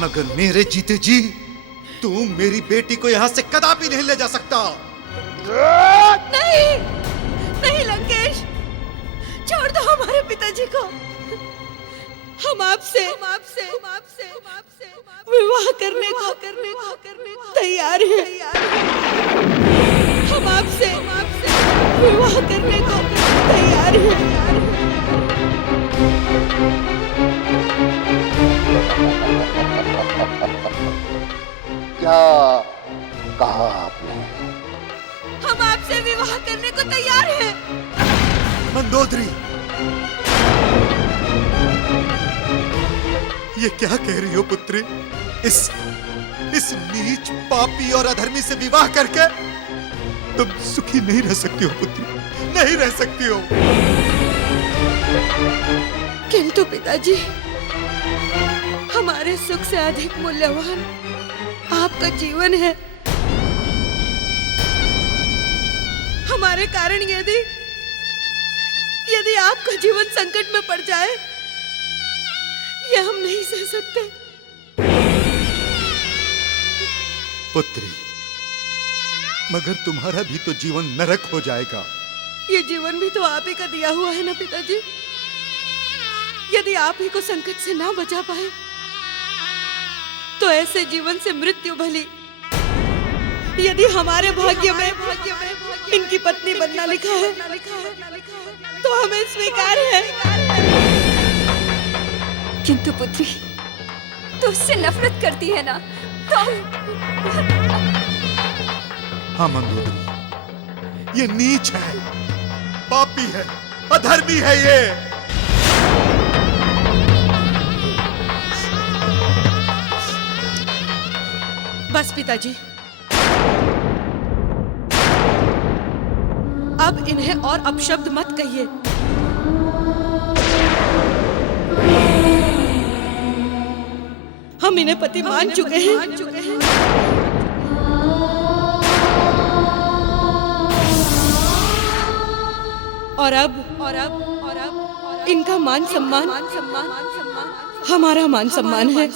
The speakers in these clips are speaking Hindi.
मगर मेरे जीते जी तू मेरी बेटी को यहाँ से कदापि नहीं ले जा सकता। नहीं, नहीं लंकेश, छोड़ दो हमारे पिताजी को। हम आपसे विवाह करने को तैयार हैं। हम आपसे विवाह करने को तैयार हैं। क्या कहा आपने? हम आपसे विवाह करने को तैयार हैं। मंदोदरी, ये क्या कह रही हो पुत्री? इस नीच पापी और अधर्मी से विवाह करके तुम सुखी नहीं रह सकती हो पुत्री, नहीं रह सकती हो। किंतु पिताजी, हमारे सुख से अधिक मूल्यवान आपका जीवन है। हमारे कारण यदि आपका जीवन संकट में पड़ जाए, यह हम नहीं सह सकते। पुत्री, मगर तुम्हारा भी तो जीवन नरक हो जाएगा। ये जीवन भी तो आप ही का दिया हुआ है ना पिताजी। यदि आप ही को संकट से ना बचा पाए, तो ऐसे जीवन से मृत्यु भली। यदि हमारे भाग्य में इनकी पत्नी बनना लिखा है, तो हमें स्वीकार है। किंतु पुत्री, तो उससे नफरत करती है ना? तो हाँ मंदोदरी, ये नीच है, पापी है, अधर्मी है ये। बस पिताजी, अब इन्हें और अपशब्द मत कहिए। हम इन्हें पति मान चुके हैं। और अब इनका मान सम्मान हमारा मान सम्मान है।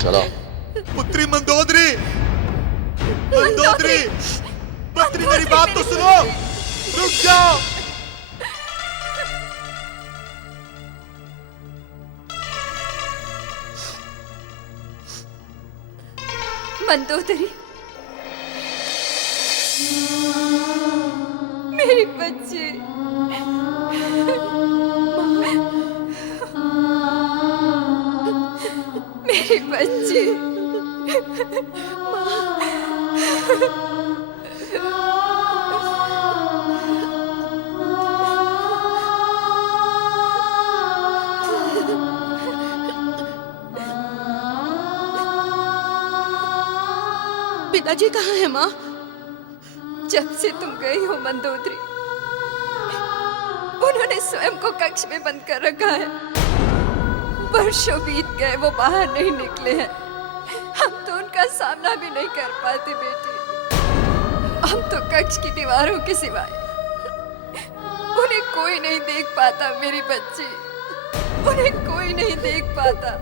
चलो। पुत्री मंदोदरी, मंदोदरी, पुत्री मेरी बात तो सुनो, रुक जाओ। मंदोदरी, मेरी बच्ची, मेरी बच्ची, पिताजी कहाँ है माँ? जब से तुम गई हो मंदोदरी, उन्होंने स्वयं को कक्ष में बंद कर रखा है। वर्षों बीत गए, वो बाहर नहीं निकले हैं। हम तो उनका सामना भी नहीं कर पाते बेटी। हम तो कक्ष की दीवारों के सिवाय उन्हें कोई नहीं देख पाता। मेरी बच्ची, उन्हें कोई नहीं देख पाता।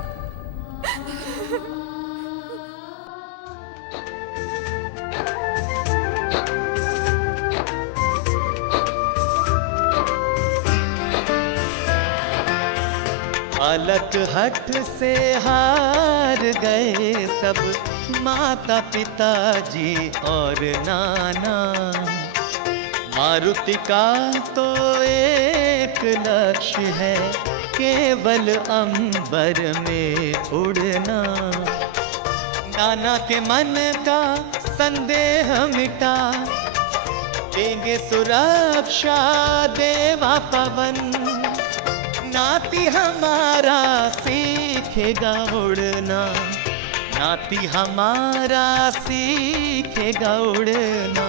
बालक हठ से हार गए सब, माता पिताजी और नाना। मारुति का तो एक लक्ष्य है, केवल अंबर में उड़ना। नाना के मन का संदेह मिटा, देंगे सुरक्षा देवा पवन। नाती हमारा सीखेगा उड़ना, नाती हमारा सीखेगा उड़ना,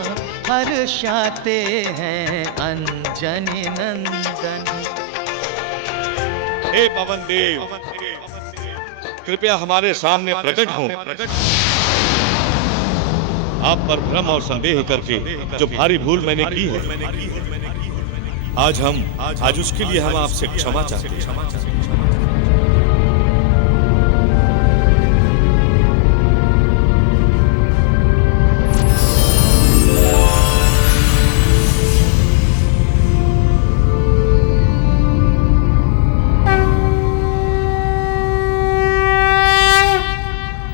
हर्षाते हैं अंजनी नंदन। हे पवन देव, कृपया हमारे सामने प्रकट हो। आप पर भ्रम और संदेह करके जो भारी भूल मैंने की है, आज उसके लिए हम आपसे क्षमा चाहते हैं।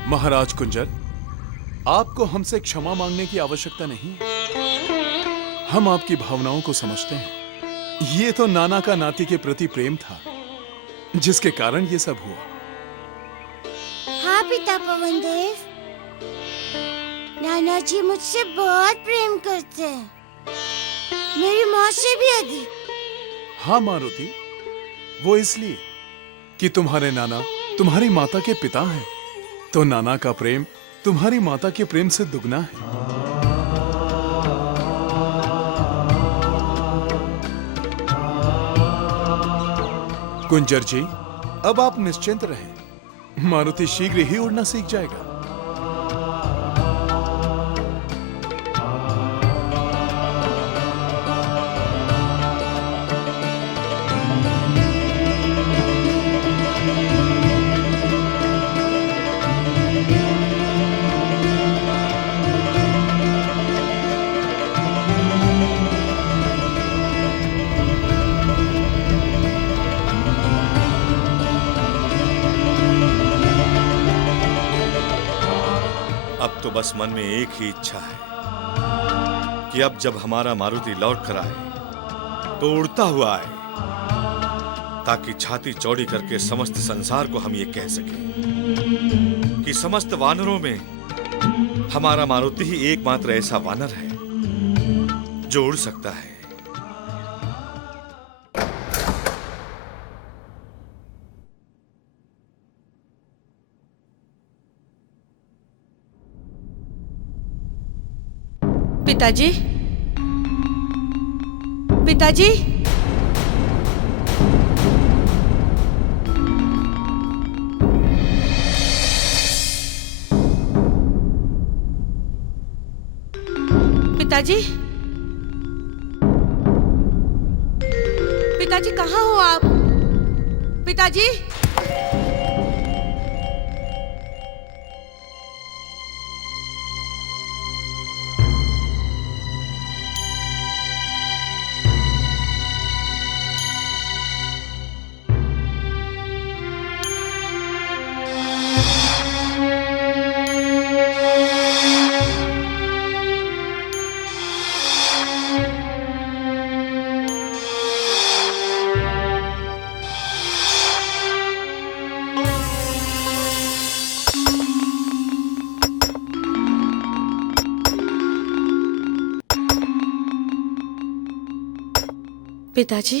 महाराज कुंजल, आपको हमसे क्षमा मांगने की आवश्यकता नहीं। हम आपकी भावनाओं को समझते हैं। ये तो नाना का नाती के प्रति प्रेम था, जिसके कारण ये सब हुआ। हाँ पिता पवन देव, नाना जी मुझसे बहुत प्रेम करते हैं, मेरी माँ से भी अधिक। हाँ मारुति, वो इसलिए कि तुम्हारे नाना तुम्हारी माता के पिता हैं, तो नाना का प्रेम तुम्हारी माता के प्रेम से दुगना है। कुंजर जी, अब आप निश्चिंत रहें, मारुति शीघ्र ही उड़ना सीख जाएगा। अब तो बस मन में एक ही इच्छा है कि अब जब हमारा मारुति लौट कर आए तो उड़ता हुआ आए, ताकि छाती चौड़ी करके समस्त संसार को हम ये कह सकें कि समस्त वानरों में हमारा मारुति ही एकमात्र ऐसा वानर है जो उड़ सकता है। पिताजी, पिताजी, पिताजी, पिताजी कहाँ हो आप? पिताजी, पिताजी,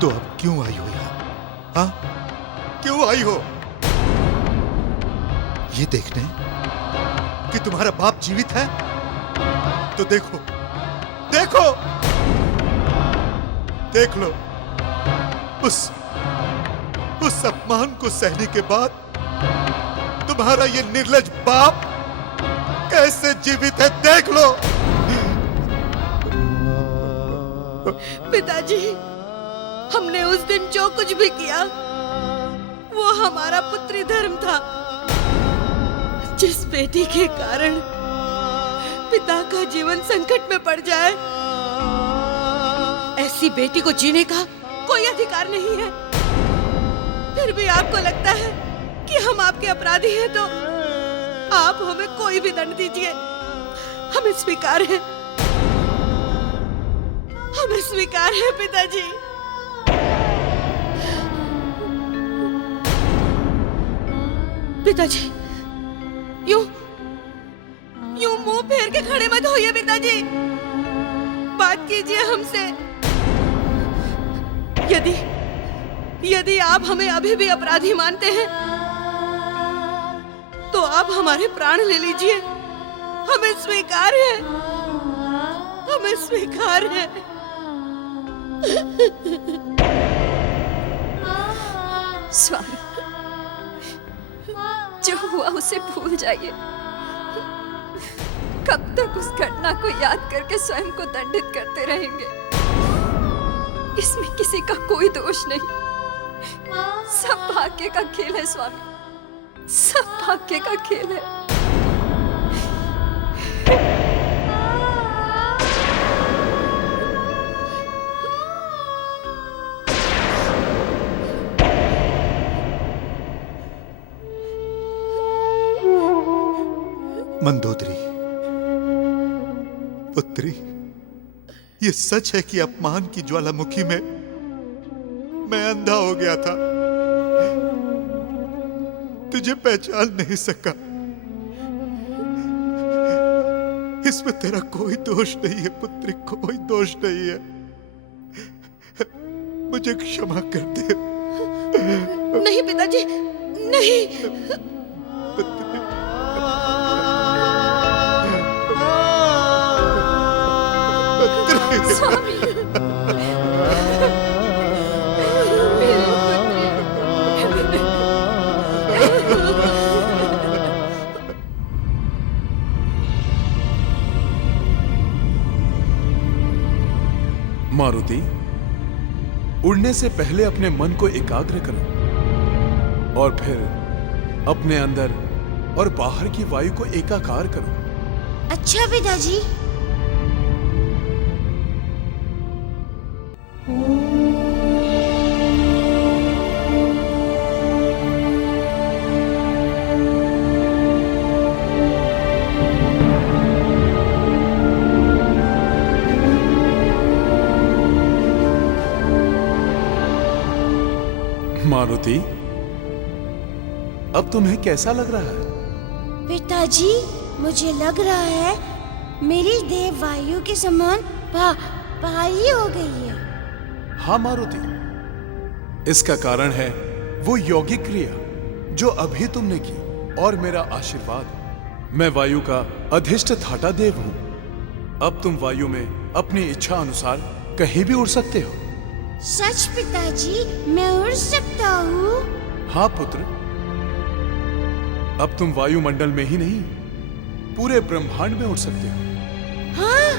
तो अब क्यों आई हो यहाँ? हाँ, क्यों आई हो? ये देखने कि तुम्हारा बाप जीवित है? तो देखो, देखो, देख लो, उस अपमान को सहने के बाद तुम्हारा ये निर्लज्ज बाप कैसे जीवित है, देख लो। पिताजी, हमने उस दिन जो कुछ भी किया वो हमारा पुत्री धर्म था। जिस बेटी के कारण पिता का जीवन संकट में पड़ जाए, ऐसी बेटी को जीने का कोई अधिकार नहीं है। फिर भी आपको लगता है कि हम आपके अपराधी हैं, आप हमें कोई भी दंड दीजिए, हमें स्वीकार है, हमें स्वीकार है पिताजी। पिताजी यूं यूं मुंह फेर के खड़े मत होइए पिताजी, बात कीजिए हमसे। यदि आप हमें अभी भी अपराधी मानते हैं तो आप हमारे प्राण ले लीजिए, हमें स्वीकार है, हमें स्वीकार है। स्वामी, जो हुआ उसे भूल जाइए। कब तक उस घटना को याद करके स्वयं को दंडित करते रहेंगे? इसमें किसी का कोई दोष नहीं, सब भाग्य का खेल है स्वामी, सब भाग्य का खेल है। मंदोदरी पुत्री, ये सच है कि अपमान की ज्वालामुखी में मैं अंधा हो गया था, तुझे पहचान नहीं सका। इसमें तेरा कोई दोष नहीं है पुत्री, कोई दोष नहीं है। मुझे क्षमा कर दे। नहीं पिताजी, नहीं। पुत्री, पुत्री। स्वामी, मेरी पुत्री। मारुति, उड़ने से पहले अपने मन को एकाग्र करो और फिर अपने अंदर और बाहर की वायु को एकाकार करो। अच्छा पिताजी। मारुति, अब तुम्हें कैसा लग रहा है? पिताजी, मुझे लग रहा है मेरी देह वायु के समान भारी हो गई है। हाँ मारुति, इसका कारण है वो यौगिक क्रिया जो अभी तुमने की और मेरा आशीर्वाद। मैं वायु का अधिष्ठाता देव हूं। अब तुम वायु में अपनी इच्छा अनुसार कहीं भी उड़ सकते हो। सच पिताजी, मैं उड़ सकता हूँ? हाँ पुत्र, अब तुम वायुमंडल में ही नहीं, पूरे ब्रह्मांड में उड़ सकते हो। हाँ,